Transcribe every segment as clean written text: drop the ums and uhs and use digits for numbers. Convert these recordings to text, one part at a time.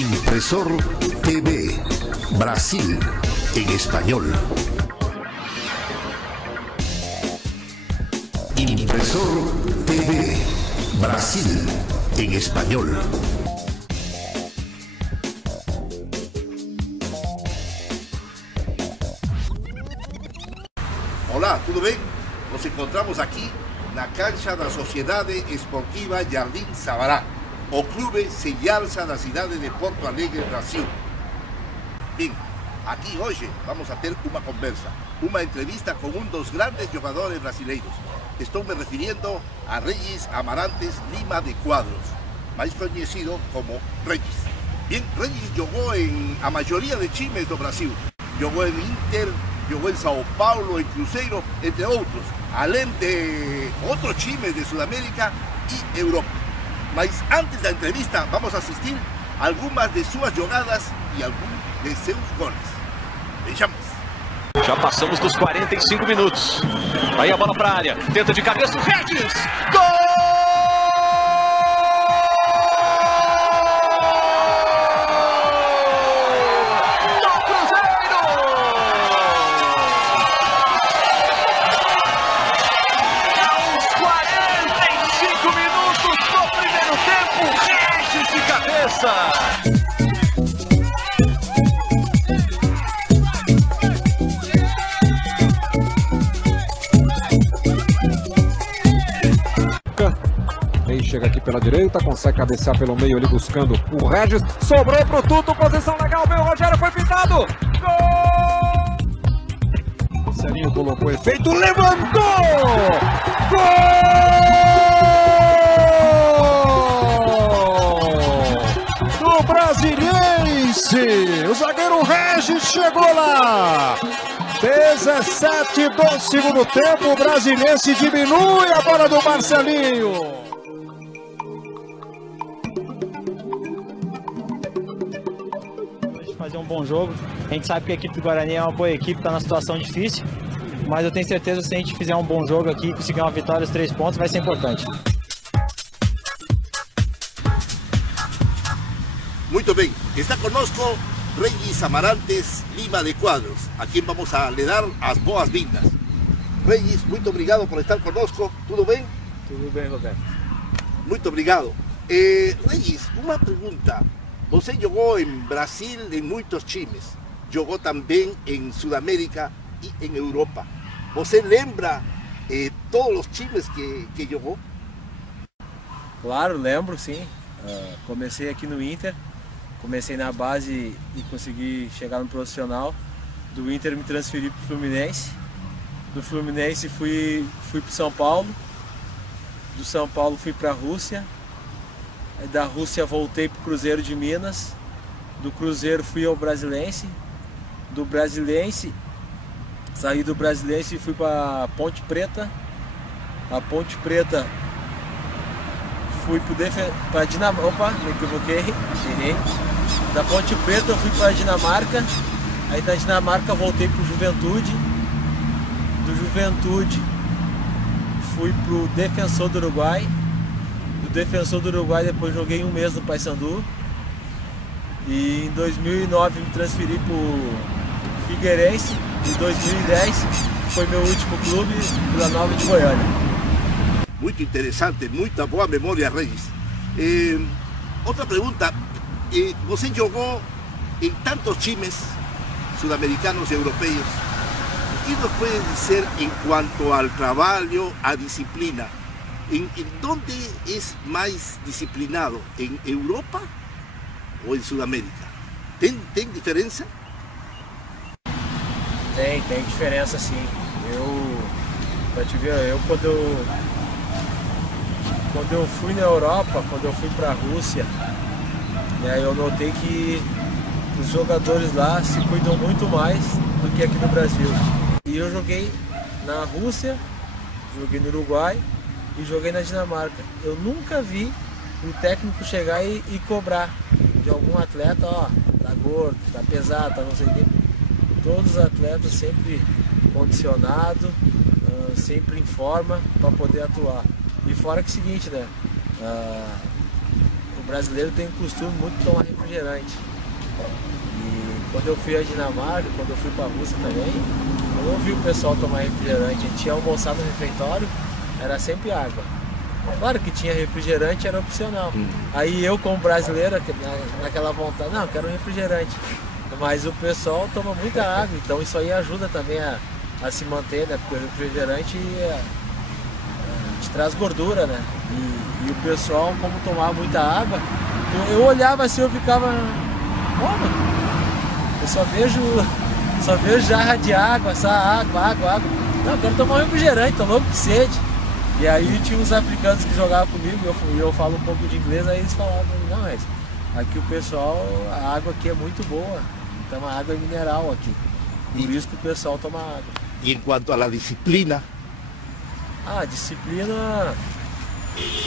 Impresor TV, Brasil en español. Impresor TV, Brasil en español. Olá, tudo bem? Nos encontramos aqui na cancha da Sociedade Esportiva Jardim Sabará. O clube se alza na cidade de Porto Alegre, Brasil. Bem, aqui hoje vamos a ter uma conversa, uma entrevista com um dos grandes jogadores brasileiros. Estou me referindo a Regis Amarantes Lima de Quadros, mais conhecido como Regis. Bem, Regis jogou em a maioria de times do Brasil. Jogou em Inter, jogou em São Paulo, em Cruzeiro, entre outros, além de outros times de Sudamérica e Europa. Mas antes da entrevista, vamos assistir algumas de suas jogadas e alguns de seus goles. Vejamos. Já passamos dos 45 minutos. Aí a bola para a área. Tenta de cabeça o Regis. Gol! Aí chega aqui pela direita, consegue cabecear pelo meio ali buscando o Regis. Sobrou pro Tuto, posição legal, veio o Rogério, foi pintado. Gol! O Celinho colocou efeito, levantou! Gol! Do Brasiliense! O zagueiro Regis chegou lá! 17 do segundo tempo, o Brasiliense diminui a bola do Marcelinho. Fazer um bom jogo. A gente sabe que a equipe do Guarani é uma boa equipe, está na situação difícil, mas eu tenho certeza que se a gente fizer um bom jogo aqui, conseguir uma vitória, os 3 pontos, vai ser importante. Muito bem, está conosco Regis Amarantes Lima de Quadros, a quem vamos a lhe dar as boas-vindas. Regis, muito obrigado por estar conosco, tudo bem? Tudo bem, Roberto. Muito obrigado. Regis, uma pergunta. Você jogou em Brasil em muitos times, jogou também em Sudamérica e em Europa. Você lembra todos os times que jogou? Claro, lembro sim. Comecei aqui no Inter, comecei na base e consegui chegar no profissional. Do Inter me transferi para o Fluminense. Do Fluminense fui para o São Paulo. Do São Paulo fui para a Rússia. Da Rússia voltei para o Cruzeiro de Minas. Do Cruzeiro fui ao Brasiliense. Do Brasiliense, saí do Brasiliense e fui para Ponte Preta. A Ponte Preta fui para Dinamarca. Opa, me equivoquei. Errei. Da Ponte Preta eu fui para Dinamarca. Aí da Dinamarca voltei para o Juventude. Do Juventude fui para o Defensor do Uruguai. Defensor do Uruguai, depois joguei um mês no Paysandu e em 2009 me transferi para o Figueirense. Em 2010 foi meu último clube, Vila Nova de Goiânia. Muito interessante, muita boa memória, Regis. Outra pergunta, você jogou em tantos times sudamericanos e europeus. O que nos pode dizer em quanto ao trabalho, à disciplina? ¿En dónde es más disciplinado? ¿En Europa o en Sudamérica? ¿Tem diferença? Tem diferença sim. Pra te ver, quando eu fui na Europa, quando eu fui para a Rússia, né, eu notei que os jogadores lá se cuidam muito mais do que aqui no Brasil. E eu joguei na Rússia, joguei no Uruguai e joguei na Dinamarca. Eu nunca vi um técnico chegar e cobrar de algum atleta, ó, tá gordo, tá pesado, tá não sei o quê. Todos os atletas sempre condicionados, sempre em forma para poder atuar. E fora que é o seguinte, né? O brasileiro tem o costume muito de tomar refrigerante. E quando eu fui à Dinamarca, quando eu fui para a Rússia também, eu não vi o pessoal tomar refrigerante. A gente ia almoçar no refeitório, era sempre água. Claro que tinha refrigerante, era opcional. Aí eu, como brasileiro, naquela vontade, não, quero um refrigerante. Mas o pessoal toma muita água, então isso aí ajuda também a se manter, né? Porque o refrigerante te traz gordura, né? E o pessoal, como tomava muita água, eu olhava assim, eu ficava, eu só vejo jarra de água, essa água. Não, eu quero tomar um refrigerante, tô louco de sede. E aí tinha uns africanos que jogavam comigo, e eu falo um pouco de inglês, aí eles falavam, não, mas aqui o pessoal, a água aqui é muito boa, então a água é mineral aqui. Por isso que o pessoal toma água. Y en cuanto a la disciplina, A disciplina...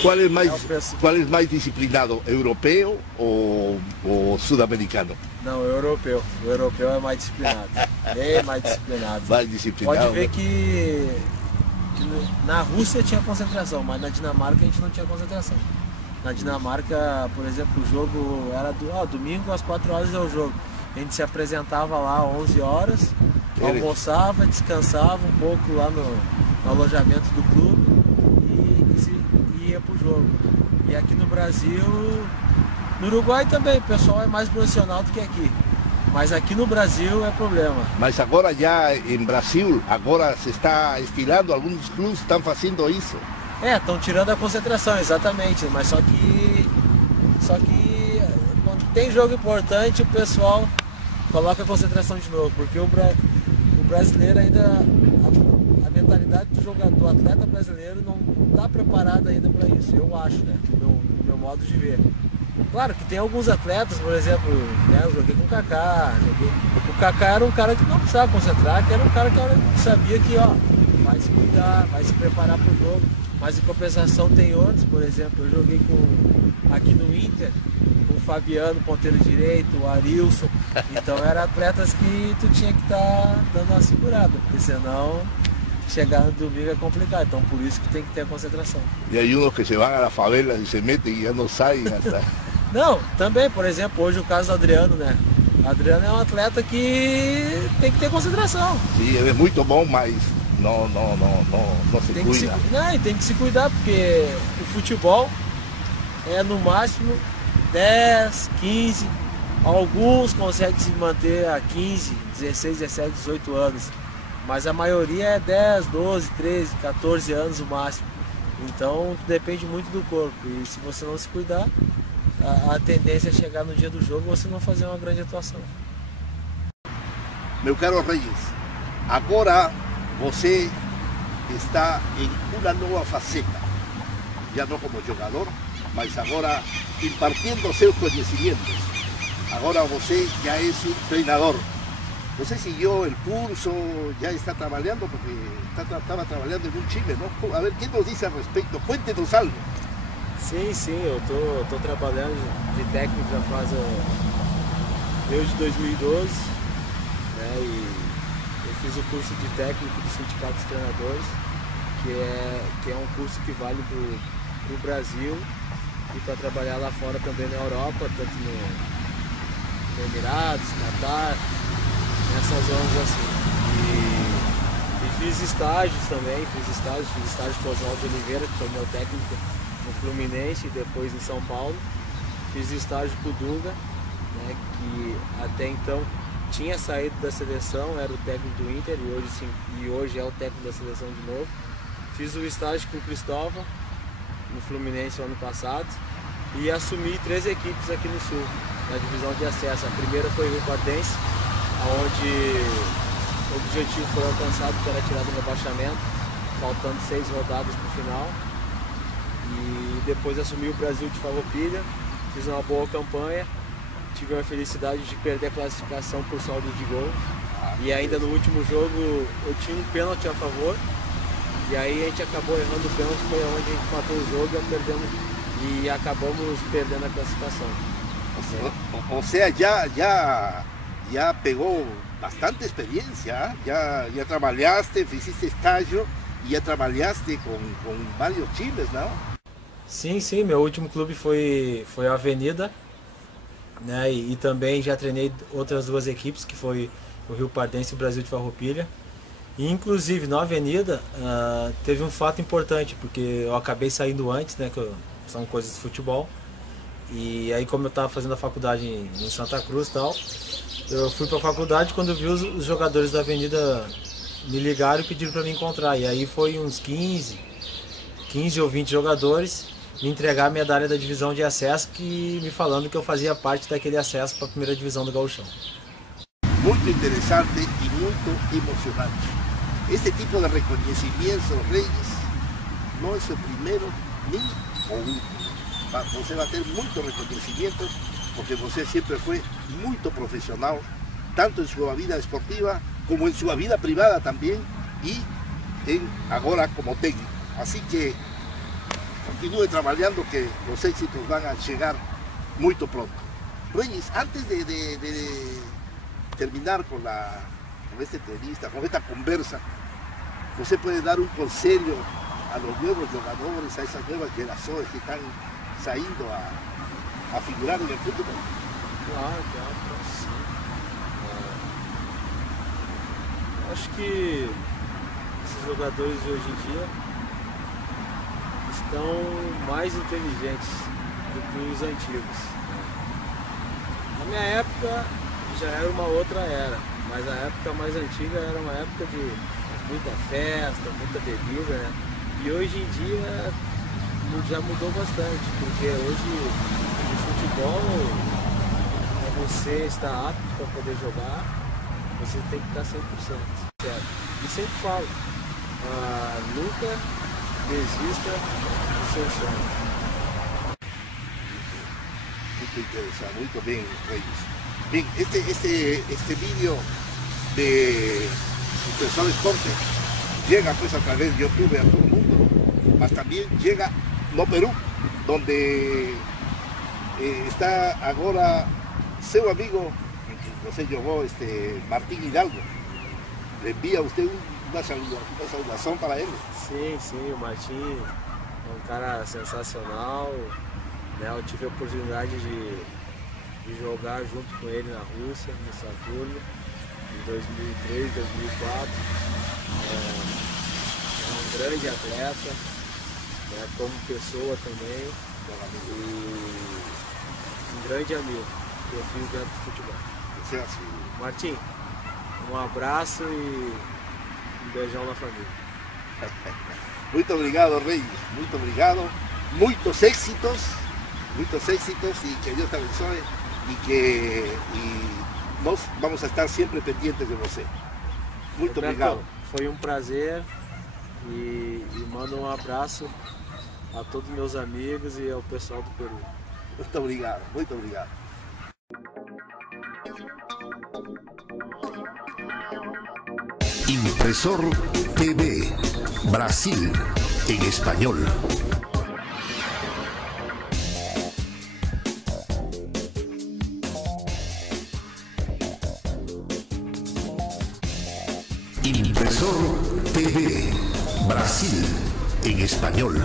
¿cuál es más disciplinado, europeo o sudamericano? Não, o europeu é mais disciplinado, bem mais disciplinado. Mais disciplinado. Pode ver que na Rússia tinha concentração, mas na Dinamarca a gente não tinha concentração. Na Dinamarca, por exemplo, o jogo era domingo às 4 horas é o jogo. A gente se apresentava lá às 11 horas, almoçava, descansava um pouco lá no alojamento do clube e ia pro jogo. E aqui no Brasil, no Uruguai também, o pessoal é mais profissional do que aqui. Mas aqui no Brasil é problema. Mas agora já em Brasil, agora se está estilando, alguns clubes estão fazendo isso. Estão tirando a concentração, exatamente. Mas só que quando tem jogo importante, o pessoal coloca a concentração de novo. Porque o brasileiro ainda, a mentalidade do atleta brasileiro não está preparada ainda para isso, eu acho, né? No meu modo de ver. Claro que tem alguns atletas, por exemplo, né, eu joguei com o Kaká. O Kaká era um cara que não precisava concentrar, que era um cara que sabia que vai se cuidar, vai se preparar para o jogo. Mas em compensação tem outros, por exemplo, eu joguei aqui no Inter, com o Fabiano, ponteiro direito, o Arilson. Então eram atletas que tu tinha que estar dando uma segurada, porque senão chegar no domingo é complicado, então por isso que tem que ter a concentração. E aí uns que se vão a favela e se metem e já não saem. Não, também, por exemplo, hoje o caso do Adriano, né? O Adriano é um atleta que tem que ter concentração. Sim, ele é muito bom, mas não se cuida. E tem que se cuidar, porque o futebol é no máximo 10, 15, alguns conseguem se manter a 15, 16, 17, 18 anos. Mas a maioria é 10, 12, 13, 14 anos o máximo. Então depende muito do corpo. E se você não se cuidar, a tendência é chegar no dia do jogo e você não fazer uma grande atuação. Meu caro Reyes, agora você está em uma nova faceta. Já não como jogador, mas agora impartindo seus conhecimentos. Agora você já é um treinador. Você siguió el curso, ya está trabajando, porque estaba trabajando en un Chile, ¿no? A ver, ¿qué nos dice al respecto? Cuéntenos algo. Sim, eu tô trabalhando de técnico já faz desde 2012, né? E eu fiz o curso de técnico do Sindicato dos Treinadores, que é um curso que vale pro Brasil e para trabalhar lá fora também na Europa, tanto no Emirados, Catar, nessas zonas assim. E fiz estágios também, fiz estágio com o Oswaldo de Oliveira, que foi meu técnico no Fluminense e depois em São Paulo. Fiz estágio com o Dunga, né, que até então tinha saído da seleção, era o técnico do Inter e hoje é o técnico da seleção de novo. Fiz o estágio com o Cristóvão no Fluminense ano passado e assumi 3 equipes aqui no Sul, na divisão de acesso. A primeira foi o Rio Patense, onde o objetivo foi alcançado, que era tirar do rebaixamento, faltando 6 rodadas para o final. E depois assumi o Brasil de Farroupilha, fiz uma boa campanha, tive a felicidade de perder a classificação por saldo de gol. E ainda no último jogo eu tinha um pênalti a favor, e aí a gente acabou errando o pênalti, foi onde a gente matou o jogo e acabamos perdendo a classificação. O sea, ya pegó bastante experiencia, ya trabajaste, hiciste estágio y ya trabajaste con varios chiles, ¿no? Sim, meu último clube foi a Avenida, né? E também já treinei outras duas equipes, que foi o Rio Pardense e o Brasil de Farroupilha. E, inclusive, na Avenida teve um fato importante, porque eu acabei saindo antes, né? São coisas de futebol. E aí, como eu estava fazendo a faculdade em Santa Cruz e tal, eu fui para a faculdade. Quando eu vi os jogadores da Avenida me ligaram e pediram para me encontrar. E aí foi uns 15 ou 20 jogadores me entregar a medalha da divisão de acesso, me falando que eu fazia parte daquele acesso para a primeira divisão do Gauchão. Muito interessante e muito emocionante. Este tipo de reconhecimiento, Reyes, no es el primero ni o último. Você vai ter muito reconhecimento, porque você sempre foi muito profissional, tanto em sua vida esportiva como em sua vida privada também, e agora como técnico. Assim que continue trabalhando, que os éxitos vão a chegar muito pronto. Reyes, antes de terminar con esta entrevista, con esta conversa, você pode dar un conselho a los nuevos jugadores, a esas nuevas generaciones que están saindo a figurar en el fútbol? Claro, sim. Acho que esses jogadores de hoje em dia estão mais inteligentes do que os antigos. Na minha época já era uma outra era, mas a época mais antiga era uma época de muita festa, muita bebida, né? E hoje em dia já mudou bastante, porque hoje o futebol, para você estar apto para poder jogar, você tem que estar 100%, certo? E sempre falo, nunca desista do seu sonho. Muito interessante, muito bem, Reyes. Bien, este vídeo de Impulsor Esporte llega pues a través de YouTube a todo el mundo, mas también llega no Perú, donde está ahora seu amigo, no sé, llegó Martín Hidalgo. Le envía a usted una saludación para él. Sim, o Martín é um cara sensacional, né? Eu tive a oportunidade de jogar junto com ele na Rússia, no Saturno, em 2003, 2004. É um grande atleta, né, como pessoa também, e um grande amigo que eu fiz dentro do futebol. Martim, um abraço e um beijão na família. Muito obrigado, Reyes, muito obrigado, muitos éxitos y que Dios te abençoe. Y nós vamos a estar sempre pendientes de você. Muito obrigado. Foi um prazer e mando um abraço a todos meus amigos e ao pessoal do Peru. Muito obrigado, muito obrigado. Impresor TV, Brasil en español. Impresor TV, Brasil en español.